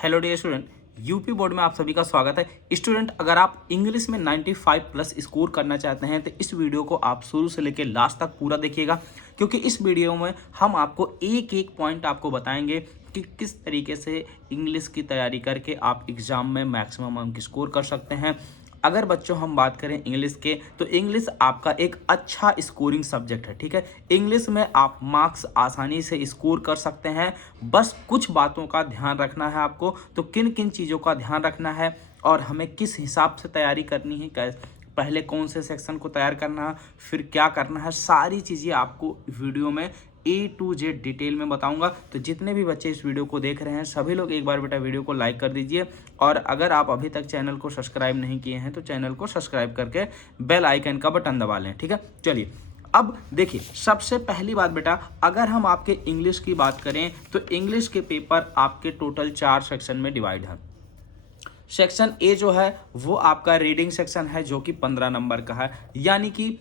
Hello dear student, UP board में आप सभी का स्वागत है। स्टूडेंट, अगर आप इंग्लिश में 95 प्लस स्कोर करना चाहते हैं तो इस वीडियो को आप शुरू से लेकर लास्ट तक पूरा देखिएगा, क्योंकि इस वीडियो में हम आपको एक एक पॉइंट आपको बताएंगे कि किस तरीके से इंग्लिश की तैयारी करके आप एग्जाम में मैक्सिमम अंक स्कोर कर सकते हैं। अगर बच्चों हम बात करें इंग्लिश के, तो इंग्लिश आपका एक अच्छा स्कोरिंग सब्जेक्ट है। ठीक है, इंग्लिश में आप मार्क्स आसानी से स्कोर कर सकते हैं। बस कुछ बातों का ध्यान रखना है आपको। तो किन किन चीज़ों का ध्यान रखना है और हमें किस हिसाब से तैयारी करनी है, पहले कौन से सेक्शन को तैयार करना है, फिर क्या करना है, सारी चीज़ें आपको वीडियो में A to Z डिटेल में बताऊंगा। तो जितने भी बच्चे इस वीडियो को देख रहे हैं सभी लोग एक बार बेटा वीडियो को लाइक कर दीजिए, और अगर आप अभी तक चैनल को सब्सक्राइब नहीं किए हैं तो चैनल को सब्सक्राइब करके बेल आइकन का बटन दबा लें। ठीक है, चलिए अब देखिए, सबसे पहली बात बेटा, अगर हम आपके इंग्लिश की बात करें तो इंग्लिश के पेपर आपके टोटल 4 सेक्शन में डिवाइड है। सेक्शन ए जो है वो आपका रीडिंग सेक्शन है, जो कि 15 नंबर का है, यानी कि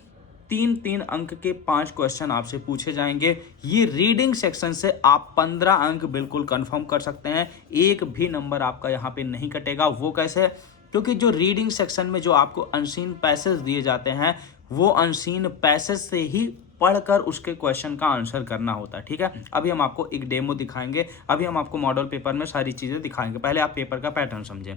3-3 अंक के 5 क्वेश्चन आपसे पूछे जाएंगे। ये रीडिंग सेक्शन से आप 15 अंक बिल्कुल कंफर्म कर सकते हैं। एक भी नंबर आपका यहाँ पे नहीं कटेगा। वो कैसे? क्योंकि जो रीडिंग सेक्शन में जो आपको अनसीन पैसेज दिए जाते हैं, वो अनसीन पैसेज से ही पढ़कर उसके क्वेश्चन का आंसर करना होता है। ठीक है, अभी हम आपको एक डेमो दिखाएंगे, अभी हम आपको मॉडल पेपर में सारी चीज़ें दिखाएंगे। पहले आप पेपर का पैटर्न समझें।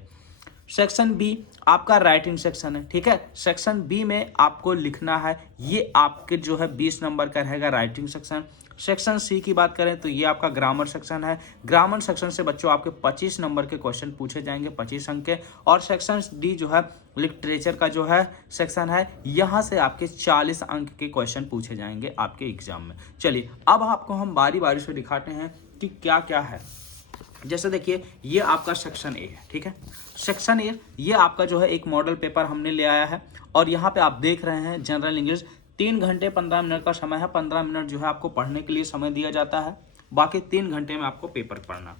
सेक्शन बी आपका राइटिंग सेक्शन है। ठीक है, सेक्शन बी में आपको लिखना है, ये आपके जो है 20 नंबर का रहेगा राइटिंग सेक्शन। सेक्शन सी की बात करें तो ये आपका ग्रामर सेक्शन है। ग्रामर सेक्शन से बच्चों आपके 25 नंबर के क्वेश्चन पूछे जाएंगे, 25 अंक के। और सेक्शन डी जो है लिटरेचर का जो है सेक्शन है, यहाँ से आपके 40 अंक के क्वेश्चन पूछे जाएंगे आपके एग्जाम में। चलिए अब आपको हम बारी बारी से दिखाते हैं कि क्या क्या है। जैसे देखिए, ये आपका सेक्शन ए है। ठीक है, सेक्शन ए ये आपका जो है एक मॉडल पेपर हमने ले आया है, और यहाँ पे आप देख रहे हैं जनरल इंग्लिश 3 घंटे 15 मिनट का समय है। 15 मिनट जो है आपको पढ़ने के लिए समय दिया जाता है, बाकी 3 घंटे में आपको पेपर पढ़ना।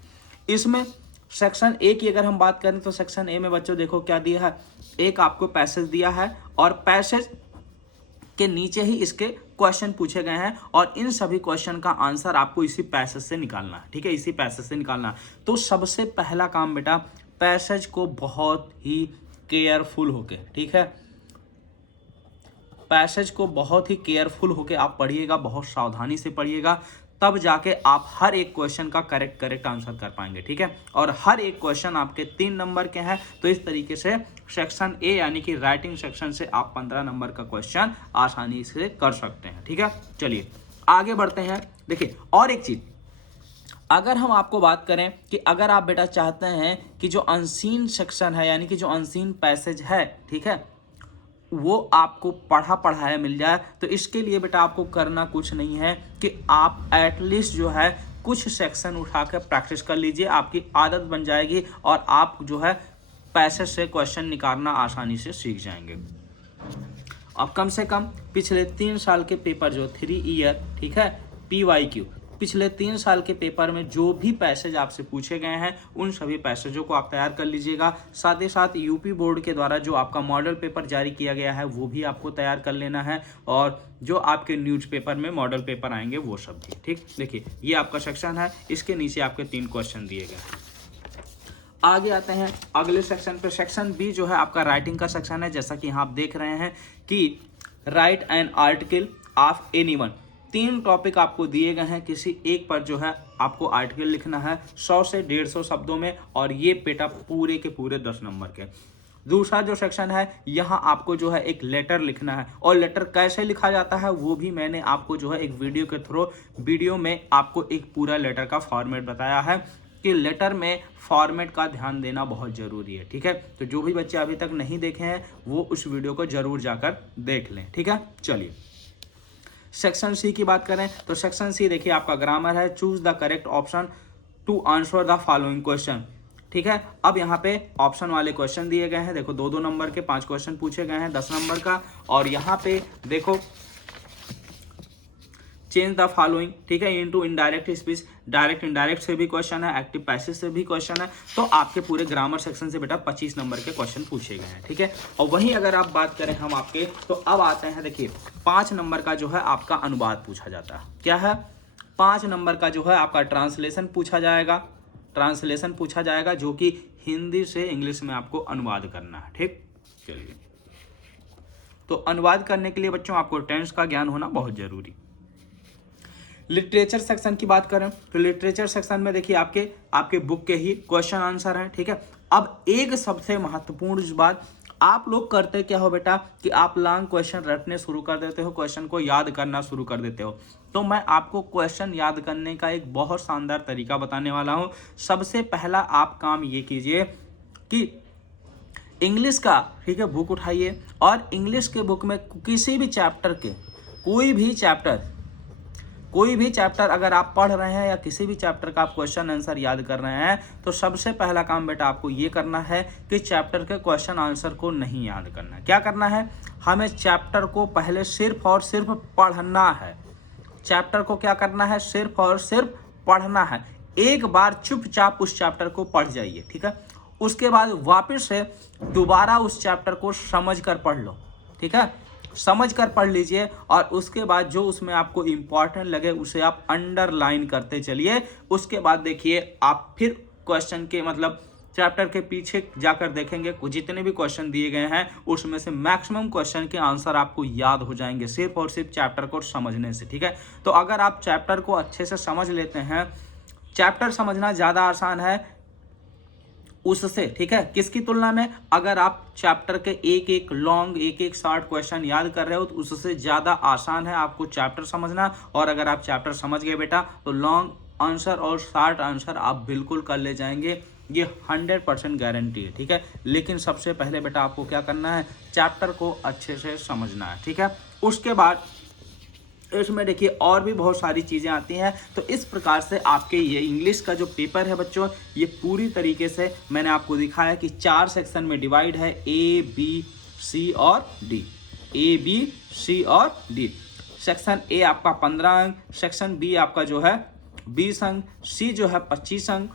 इसमें सेक्शन ए की अगर हम बात करें तो सेक्शन ए में बच्चों देखो क्या दिया है, एक आपको पैसेज दिया है, और पैसेज के नीचे ही इसके क्वेश्चन पूछे गए हैं, और इन सभी क्वेश्चन का आंसर आपको इसी पैसेज से निकालना है। ठीक है, इसी पैसेज से निकालना है। तो सबसे पहला काम बेटा, पैसेज को बहुत ही केयरफुल होके, ठीक है, पैसेज को बहुत ही केयरफुल होके आप पढ़िएगा, बहुत सावधानी से पढ़िएगा, तब जाके आप हर एक क्वेश्चन का करेक्ट आंसर कर पाएंगे। ठीक है, और हर एक क्वेश्चन आपके 3 नंबर के हैं। तो इस तरीके से सेक्शन ए यानी कि राइटिंग सेक्शन से आप 15 नंबर का क्वेश्चन आसानी से कर सकते हैं। ठीक है, चलिए आगे बढ़ते हैं। देखिए और एक चीज, अगर हम आपको बात करें कि अगर आप बेटा चाहते हैं कि जो अनसीन सेक्शन है यानी कि जो अनसीन पैसेज है, ठीक है, वो आपको पढ़ा पढ़ाया मिल जाए, तो इसके लिए बेटा आपको करना कुछ नहीं है कि आप एटलीस्ट जो है कुछ सेक्शन उठा कर प्रैक्टिस कर लीजिए। आपकी आदत बन जाएगी और आप जो है पैसेज से क्वेश्चन निकालना आसानी से सीख जाएंगे। अब कम से कम पिछले 3 साल के पेपर जो 3 ईयर, ठीक है, PYQ, पिछले 3 साल के पेपर में जो भी पैसेज आपसे पूछे गए हैं उन सभी पैसेजों को आप तैयार कर लीजिएगा। साथ ही साथ यूपी बोर्ड के द्वारा जो आपका मॉडल पेपर जारी किया गया है वो भी आपको तैयार कर लेना है, और जो आपके न्यूज़पेपर में मॉडल पेपर आएंगे वो सब भी। ठीक, देखिए ये आपका सेक्शन है, इसके नीचे आपके 3 क्वेश्चन दिए गए हैं। आगे आते हैं अगले सेक्शन पे। सेक्शन बी जो है आपका राइटिंग का सेक्शन है। जैसा कि यहाँ आप देख रहे हैं कि right an article of anyone, 3 topic आपको दिए गए हैं, किसी एक पर जो है आपको आर्टिकल लिखना है 100 से 150 शब्दों में, और ये बेटा पूरे के पूरे 10 नंबर के। दूसरा जो सेक्शन है, यहाँ आपको जो है एक लेटर लिखना है, और लेटर कैसे लिखा जाता है वो भी मैंने आपको जो है एक वीडियो के थ्रू वीडियो में आपको एक पूरा लेटर का फॉर्मेट बताया है कि लेटर में फॉर्मेट का ध्यान देना बहुत ज़रूरी है। ठीक है, तो जो भी बच्चे अभी तक नहीं देखे हैं वो उस वीडियो को ज़रूर जाकर देख लें। ठीक है, चलिए सेक्शन सी की बात करें तो सेक्शन सी देखिए आपका ग्रामर है। Choose the correct option to answer the following question. ठीक है, अब यहाँ पे ऑप्शन वाले क्वेश्चन दिए गए हैं। देखो 2-2 नंबर के 5 क्वेश्चन पूछे गए हैं 10 नंबर का, और यहाँ पे देखो चेंज द फॉलोइंग, ठीक है, into indirect speech. Direct indirect से भी क्वेश्चन है, एक्टिव पैसिव से भी क्वेश्चन है। तो आपके पूरे ग्रामर सेक्शन से बेटा 25 नंबर के क्वेश्चन पूछे गए हैं। ठीक है, और वहीं अगर आप बात करें हम आपके, तो अब आते हैं देखिए 5 नंबर का जो है आपका अनुवाद पूछा जाता है। क्या है? 5 नंबर का जो है आपका ट्रांसलेशन पूछा जाएगा। ट्रांसलेशन पूछा जाएगा जो कि हिंदी से इंग्लिश में आपको अनुवाद करना है। ठीक, चलिए। तो अनुवाद करने के लिए बच्चों आपको टेंस का ज्ञान होना बहुत जरूरी। लिटरेचर सेक्शन की बात करें तो लिटरेचर सेक्शन में देखिए आपके बुक के ही क्वेश्चन आंसर हैं। ठीक है, अब एक सबसे महत्वपूर्ण बात, आप लोग करते क्या हो बेटा कि आप लॉन्ग क्वेश्चन रटने शुरू कर देते हो, क्वेश्चन को याद करना शुरू कर देते हो। तो मैं आपको क्वेश्चन याद करने का एक बहुत शानदार तरीका बताने वाला हूं। सबसे पहला आप काम ये कीजिए कि इंग्लिश का, ठीक है, बुक उठाइए और इंग्लिश के बुक में किसी भी चैप्टर के कोई भी चैप्टर अगर आप पढ़ रहे हैं या किसी भी चैप्टर का आप क्वेश्चन आंसर याद कर रहे हैं, तो सबसे पहला काम बेटा आपको ये करना है कि चैप्टर के क्वेश्चन आंसर को नहीं याद करना है। क्या करना है, हमें चैप्टर को पहले सिर्फ और सिर्फ पढ़ना है। चैप्टर को क्या करना है, सिर्फ और सिर्फ पढ़ना है। एक बार चुपचाप उस चैप्टर को पढ़ जाइए। ठीक है, उसके बाद वापस से दोबारा उस चैप्टर को समझ कर पढ़ लो। ठीक है, समझ कर पढ़ लीजिए और उसके बाद जो उसमें आपको इंपॉर्टेंट लगे उसे आप अंडरलाइन करते चलिए। उसके बाद देखिए आप फिर क्वेश्चन के मतलब चैप्टर के पीछे जाकर देखेंगे जितने भी क्वेश्चन दिए गए हैं उसमें से मैक्सिमम क्वेश्चन के आंसर आपको याद हो जाएंगे सिर्फ और सिर्फ चैप्टर को समझने से। ठीक है, तो अगर आप चैप्टर को अच्छे से समझ लेते हैं, चैप्टर समझना ज़्यादा आसान है उससे। ठीक है, किसकी तुलना में, अगर आप चैप्टर के एक एक लॉन्ग एक एक शॉर्ट क्वेश्चन याद कर रहे हो तो उससे ज़्यादा आसान है आपको चैप्टर समझना। और अगर आप चैप्टर समझ गए बेटा तो लॉन्ग आंसर और शॉर्ट आंसर आप बिल्कुल कर ले जाएंगे, ये 100% गारंटी है। ठीक है, लेकिन सबसे पहले बेटा आपको क्या करना है, चैप्टर को अच्छे से समझना है। ठीक है, उसके बाद इसमें देखिए और भी बहुत सारी चीज़ें आती हैं। तो इस प्रकार से आपके ये इंग्लिश का जो पेपर है बच्चों, ये पूरी तरीके से मैंने आपको दिखाया कि 4 सेक्शन में डिवाइड है, A, B, C और D। A, B, C और D। सेक्शन A आपका 15 अंक, सेक्शन B आपका जो है 20 अंक, C जो है 25 अंक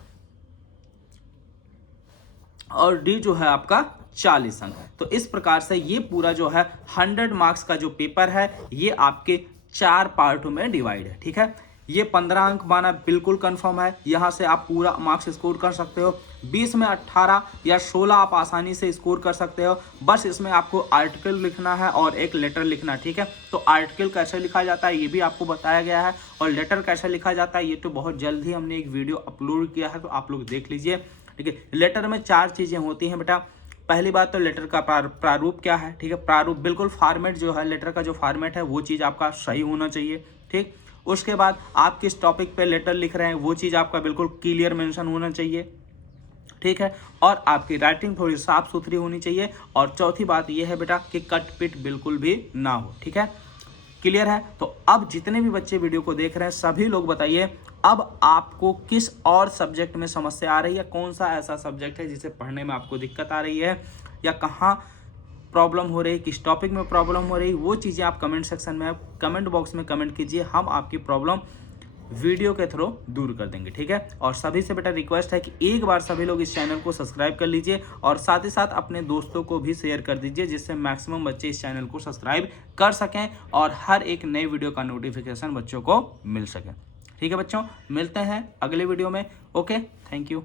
और D जो है आपका 40 अंक। तो इस प्रकार से ये पूरा जो है 100 मार्क्स का जो पेपर है ये आपके 4 पार्टों में डिवाइड है। ठीक है, ये 15 अंक माना बिल्कुल कंफर्म है, यहाँ से आप पूरा मार्क्स स्कोर कर सकते हो। 20 में 18 या 16 आप आसानी से स्कोर कर सकते हो। बस इसमें आपको आर्टिकल लिखना है और एक लेटर लिखना। ठीक है, तो आर्टिकल कैसे लिखा जाता है ये भी आपको बताया गया है और लेटर कैसे लिखा जाता है ये तो बहुत जल्द ही हमने एक वीडियो अपलोड किया है, तो आप लोग देख लीजिए। ठीक है, लेटर में 4 चीज़ें होती हैं बेटा। पहली बात तो लेटर का प्रारूप क्या है। ठीक है, प्रारूप बिल्कुल फॉर्मेट जो है लेटर का जो फॉर्मेट है वो चीज़ आपका सही होना चाहिए। ठीक, उसके बाद आप किस टॉपिक पे लेटर लिख रहे हैं वो चीज़ आपका बिल्कुल क्लियर मेंशन होना चाहिए। ठीक है, और आपकी राइटिंग थोड़ी साफ सुथरी होनी चाहिए। और चौथी बात ये है बेटा कि कट पिट बिल्कुल भी ना हो। ठीक है, क्लियर है। तो अब जितने भी बच्चे वीडियो को देख रहे हैं सभी लोग बताइए अब आपको किस और सब्जेक्ट में समस्या आ रही है, कौन सा ऐसा सब्जेक्ट है जिसे पढ़ने में आपको दिक्कत आ रही है या कहाँ प्रॉब्लम हो रही है, किस टॉपिक में प्रॉब्लम हो रही है, वो चीज़ें आप कमेंट सेक्शन में कमेंट बॉक्स में कमेंट कीजिए। हम आपकी प्रॉब्लम वीडियो के थ्रू दूर कर देंगे। ठीक है, और सभी से बेटा रिक्वेस्ट है कि एक बार सभी लोग इस चैनल को सब्सक्राइब कर लीजिए और साथ ही साथ अपने दोस्तों को भी शेयर कर दीजिए जिससे मैक्सिमम बच्चे इस चैनल को सब्सक्राइब कर सकें और हर एक नए वीडियो का नोटिफिकेशन बच्चों को मिल सके। ठीक है बच्चों, मिलते हैं अगले वीडियो में। Okay, thank you.